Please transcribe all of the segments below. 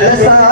るさ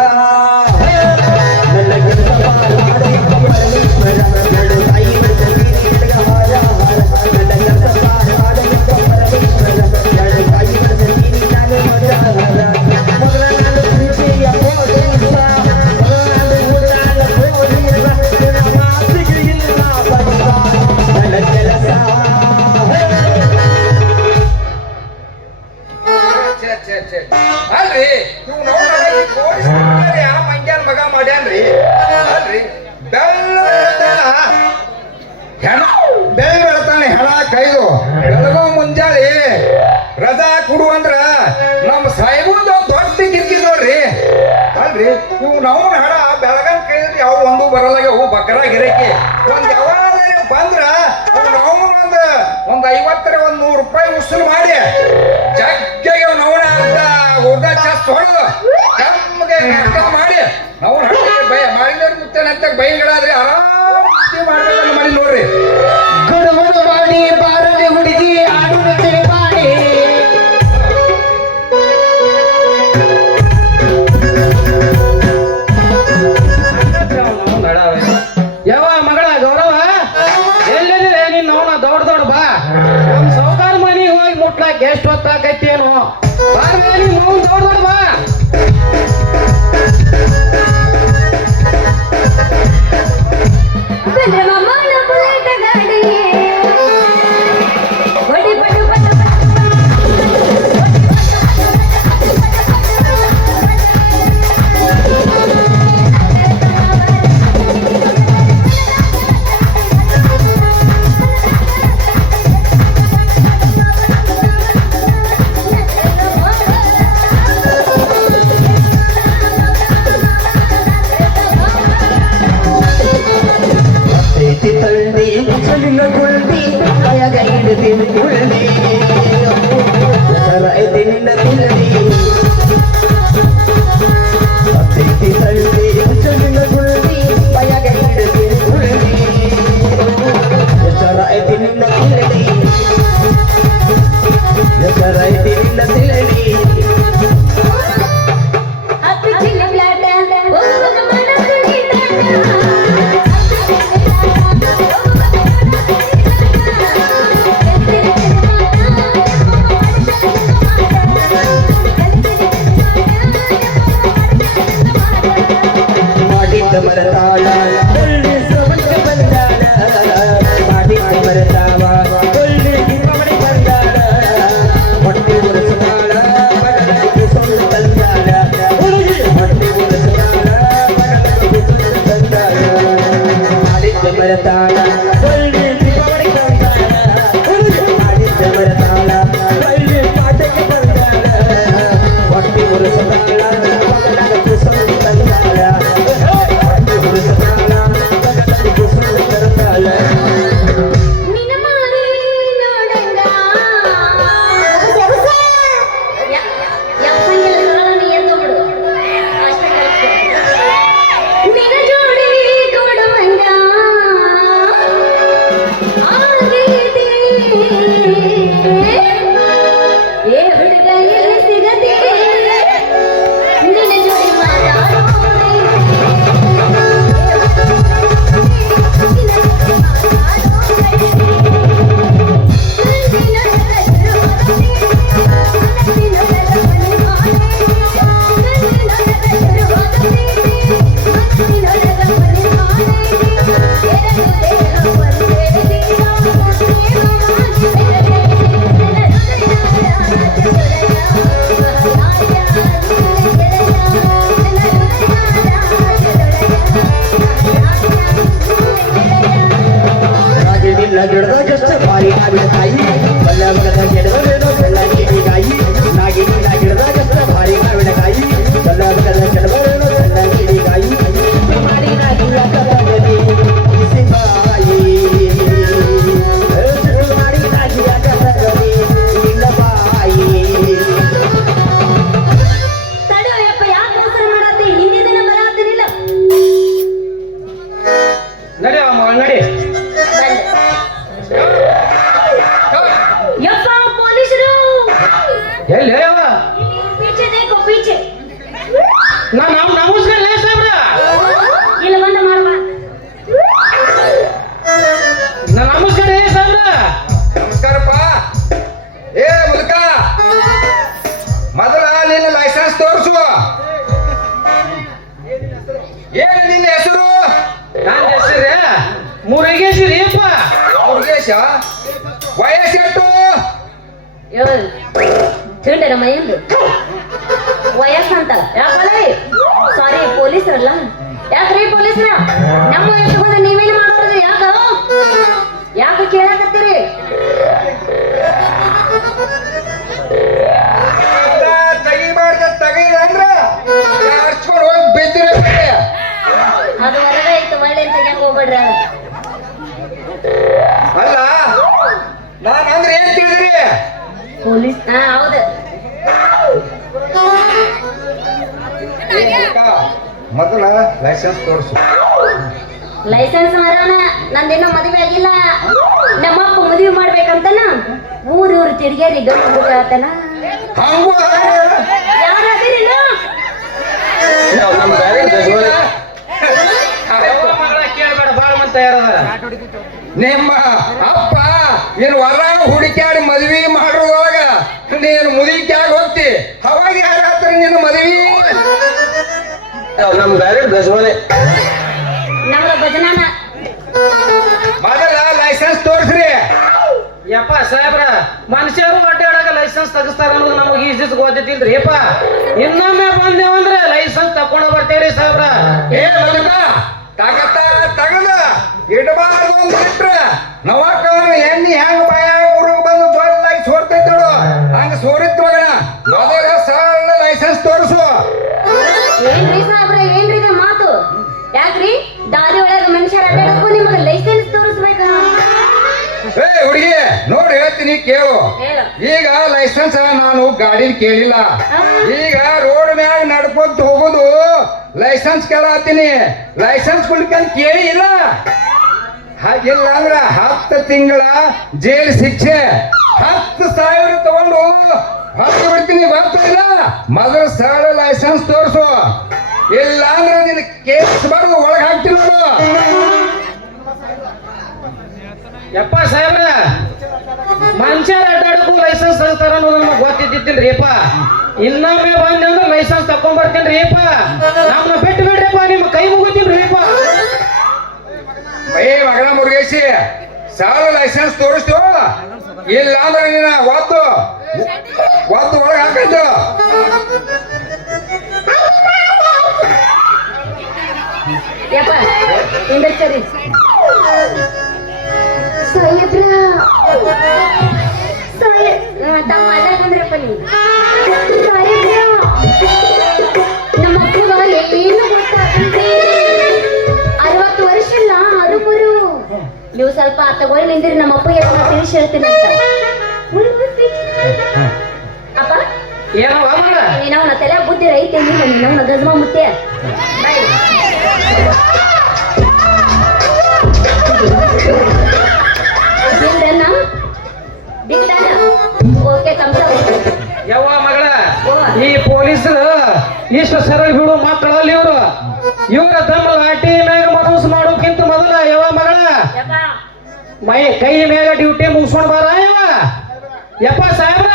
ಬೆಳಗಾನ್ ಕೇಳಿದ್ರೆ ಯಾವ ಒಂದು ಬರಲಾಗ್ಯವು ಬಕರ ಗಿರಕಿ. ಒಂದು ಯಾವಾಗ ಬಂದ್ರ ನಾವು ಒಂದ್ ಒಂದ್ ಐವತ್ತರ ಒಂದ್ ನೂರು ರೂಪಾಯಿ ಉಸುರು ಮಾಡಿ. ಜಗ್ಗಿಗೆ ನವಣ ಅಂತ ಹುರ್ದ ಜಾಸ್ತಿ ಹೊಡೆದು ನಮ್ಗೆ ನಾಟಕ ಮಾಡಿ. ನಾವು ಬೈ ಮಾಡಿದ್ರೆ ಮುತ್ತೇನೆ ಅಂತ ಬೈಗಳಾದ್ರೆ ಆರಾಮ್ ಮಾಡಿ ನೋಡ್ರಿ. ಗಡಬಡ ಮಾಡಿ சொல்லுங்க குழந்தை அழக இடுதின் குழந்தை தர தின்ன குழந்தை trabalha, tá? ತಿಂಡೆ ನಮ್ಮ ಎಂದು ವಯಸ್ಸು ಅಂತ ಯಾಕಲ್ಲ ಸಾರಿ ಪೊಲೀಸರಲ್ಲ? ಯಾಕ್ರಿ ಪೊಲೀಸ್ರ? ನಮ್ಮ ವಯಸ್ಸು ಬಂದ ನೀವೇನು ಹಾ ಹೌದು. ಮೊದಲ ಲೈಸೆನ್ಸ್ ತೋರಿಸು. ಲೈಸೆನ್ಸ್ ಮರಣ ನಂದೇನೋ ಮದುವೆ ಆಗಿಲ್ಲ. ನಮ್ಮಪ್ಪ ಮದುವೆ ಮಾಡ್ಬೇಕಂತನ ಊರೂರು ಊರ್ ತಿರ್ಗೇರಿ ಗಂಡು ಹುಡುಗಾತನ ಹಂಗೂ ಯಾರು ಅದಿರಿಲ್ಲ ಯವ್ವ ಮಗಳ ಕೇಳಬೇಡ ಬಾಳ ಮಂದಿ ತಯಾರದ ನಿಮ್ಮ ಅಪ್ಪ ಏನು ವರ ಹುಡುಕ್ಯಾಡಿ ಮದ್ವಿ ಮಾಡೋದ್ರೊಳಗ ನೀನು ಮುದುಕಿಯಾಗಿ ಹೋಗ್ತಿ. ಅವಾಗ ಯಾರ ನಿನ್ನ ಮದುವೆ. ನಮ್ ಬ್ಯಾರೆ ಗಜಮನೆ ನಮ್ಮ ಭಜನಾನ. ಮೊದಲ ಲೈಸೆನ್ಸ್ ತೋರಿಸ್ರಿ. ಯಪ್ಪ ಸಾಹೇಬ್ರ ಮನುಷ್ಯರು ಅಡ್ಡಾಡಕ ಲೈಸೆನ್ಸ್ ತಗಸ್ತಾರ ಅನ್ನೋದು ನಮಗೆ ಈಜಿಸ್ ಗೊತ್ತಿಲ್ರಿ ಯಪ್ಪ. ಇನ್ನೊಮ್ಮೆ ಬಂದೇವಂದ್ರೆ ಲೈಸೆನ್ಸ್ ತಕೊಂಡ ಬರ್ತೇವ್ರಿ ಸಾಹೇಬ್ರ. ಏ ಮದುಕ ತಗತ ತಗದ. ಇಡಬಾರ್ದು ಅಂತ ಬಿಟ್ರ ನವಾಕ ನೋಡಿ ಹೇಳ್ತೀನಿ ಕೇಳು. ಈಗ ಲೈಸೆನ್ಸ್ ನಾನು ಗಾಡಿನ ಕೇಳಿಲ್ಲ. ಈಗ ರೋಡ್ ಮ್ಯಾಗ ನಡ್ಕೊಂತ ಹೋಗೋದು ಲೈಸೆನ್ಸ್ ಕೇಳತ್ತೀನಿ. ಲೈಸೆನ್ಸ್ ಕುಡ್ಕಂತ ಕೇಳಿ ಇಲ್ಲ. ಹಾಗಿಲ್ಲ ಅಂದ್ರ ಹತ್ತು ತಿಂಗಳ ಜೈಲ್ ಶಿಕ್ಷೆ. ಹತ್ತು ಸಾವಿರ ತಗೊಂಡು ಹತ್ತು ಬಿಡ್ತೀನಿ ಬರ್ತಿಲ್ಲ ಮೊದಲ ಸಾಲ ಲೈಸೆನ್ಸ್ ತೋರಿಸು. ಇಲ್ಲ ಅಂದ್ರೆ ನಿನ್ನ ಕೇಸ್ ಬರೆದು ಒಳಗೆ ಹಾಕ್ತೀನಿ ನೋಡು. ಯಪ್ಪ ಸಾಹೇಬ್ರ ಮನುಷ್ಯರ ಅಡ್ಡಾಡಕ್ಕೂ ಲೈಸೆನ್ಸ್ ಅನ್ನೋದು ನಮಗೆ ಗೊತ್ತಿದ್ದಿತ್ತಿಲ್ರಿ ಯಪ್ಪ ಇನ್ನೊಮ್ಮೆ ಬಂದೆ ಅಂದ್ರೆ ಲೈಸೆನ್ಸ್ ತಕೊಂಡ್ ಬರ್ತೀನಿ ಯಪ್ಪ ನಮ್ಮನ್ನ ಬಿಟ್ಟು ಬಿಡ್ರಿಪ್ಪ ನಿಮ್ಮ ಕೈ ಮುಗಿತೀನಿ ಯಪ್ಪ ಏ ಮಗನ ಮುರುಗೇಶಿ ಸಾಲ ಲೈಸೆನ್ಸ್ ತೋರಿಸ್ತು. ಇಲ್ಲ ಅಂದ್ರೆ ನೀನ ಒತ್ತು. ಒತ್ತು ಒಳಗೆ ಹಾಕೈತು. ಯಪ್ಪ ಹಿಂದಚ್ಚರಿ ಸಾಹೇಬ್ರ ಸಾಹೇ ತಾವು ನೀವು ಸಾಹೇಬ್ರ ನಮ್ಮ ಅಪ್ಪಗ ಏನು ಅರವತ್ತು ವರ್ಷ ಇಲ್ಲ ಅರುಮುರು. ನೀವು ಸ್ವಲ್ಪ ತಗೊಳ್ಳಿ ನಿಂದಿರಿ ನಮ್ಮ ಅಪ್ಪಗೆ ತಿಳಿಸಿ ಹೇಳ್ತೀನಿ ಅಂತ. ಅಪ್ಪ? ಏನೋ ಮಗಳ? ನೀನವನ ತಲೆ ಬುದ್ಧಿ ರೈತೇನಿ ನಮ್ಮ ಗಜಮ ಮುತ್ತೆ ಬಾಯ್ ಪೊಲೀಸರು ಇಷ್ಟು ಸರಳ ಬಿಡು ಮಕ್ಕಳಲ್ಲಿ ಇವರು. ಇವರ ತಮ್ಮ ಲಾಟಿ ಮ್ಯಾಗ ಮನಸ್ ಮಾಡೋಕ್ಕಿಂತ ಮೊದಲ ಯಾವ ಮಗಳ. ಯಪ್ಪ. ಮೈ ಕೈ ಮ್ಯಾಗ ಡ್ಯೂಟಿ ಮುಗಿಸ್ಕೊಂಡು ಬಾರ ಯವ್ವ. ಯಪ್ಪ ಸಾಹೇಬ್ರ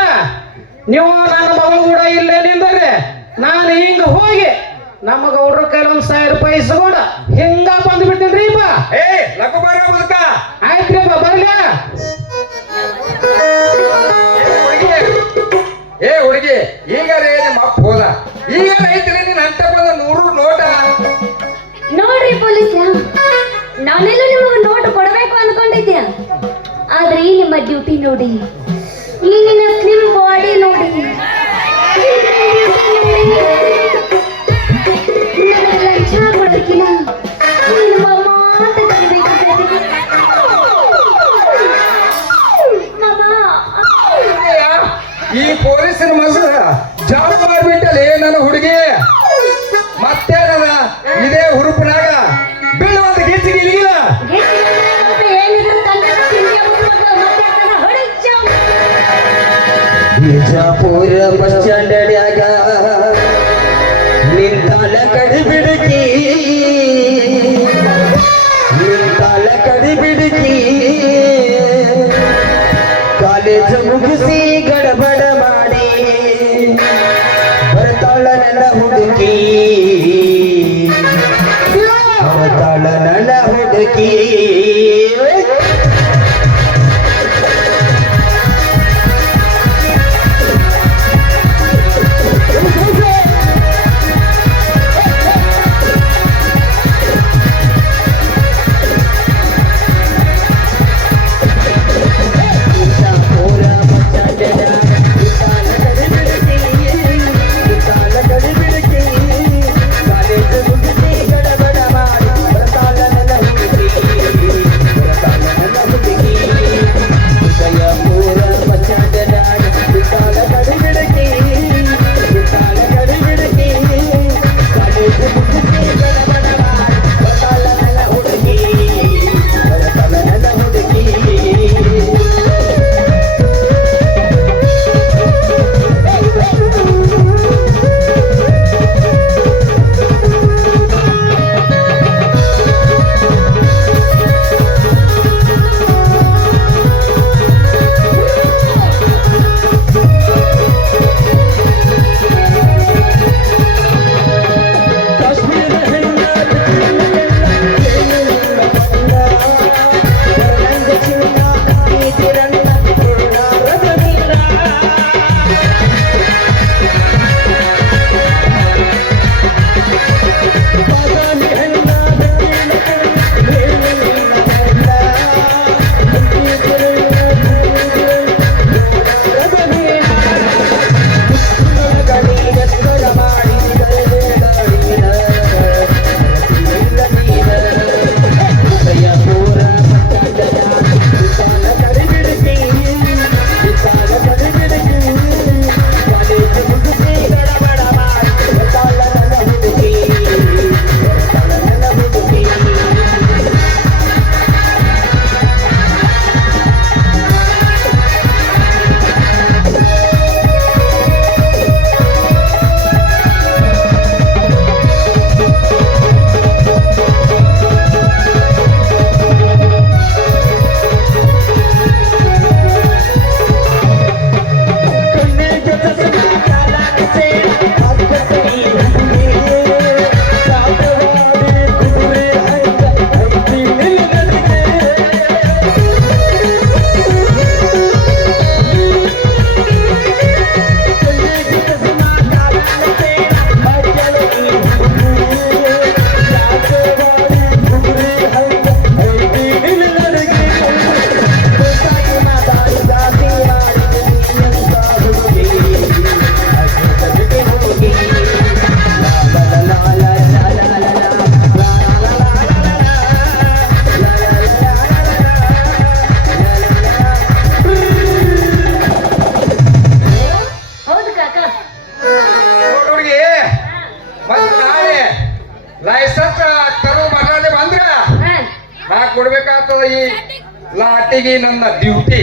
ನೀವು ನನ್ನ ಮಗಳು ಕೂಡ ಇಲ್ಲೇ ನಿಂದ್ರಿ. ನಾನು ಹಿಂಗ ಹೋಗಿ ನಮ್ಮ ಗೌಡ್ರ ಕೈಲಿ ಒಂದ್ ಸಾವಿರ ರೂಪಾಯಿ ಇಸ್ಕೊಂಡ ಹಿಂಗ ಬಂದು ಬಿಡ್ತೀನಿ ಅಪ್ಪ ಏ ಲಘು ಬರ ಆಯ್ತ್ರಿ ಅಪ್ಪ ಬರ್ಲಿ. ಅಪ್ಪ ಹೋದ. ಈಗ ಐತ್ರಿ ನೀನ್ ಅಂತ ಬಂದ ನೂರು ನೋಟ. ನೋಡ್ರಿ ಪೊಲೀಸ್ ನಾನೆಲ್ಲ ನಿಮಗೆ ನೋಟ್ ಕೊಡಬೇಕು ಅನ್ಕೊಂಡಿದ್ದೆ. ಆದ್ರೆ ನಿಮ್ಮ ಡ್ಯೂಟಿ ನೋಡಿ ಈ ನಿನ್ನ ಸ್ಲಿಮ್ ಬಾಡಿ ನೋಡಿ ಬಿಜಾಪುರ ಬಸ್ ಸ್ಟ್ಯಾಂಡ್ ನಿಂತಾಲ ಕಡಿ ಬಿಡಕಿ ನಿಂತಾಲ ಕಡಿ ಬಿಡಕಿ ಕಾಲೇಜ್ ಮುಗಿಸಿ ಗಡಬಡ ಮಾಡಿ ಬರ್ತಾಳ ನನ್ನ ಹುಡುಕಿ. ಬರ್ತಾಳ ನನ್ನ ಹುಡುಕಿ. ಲಾಟಿಗೆ ನನ್ನ ಡ್ಯೂಟಿ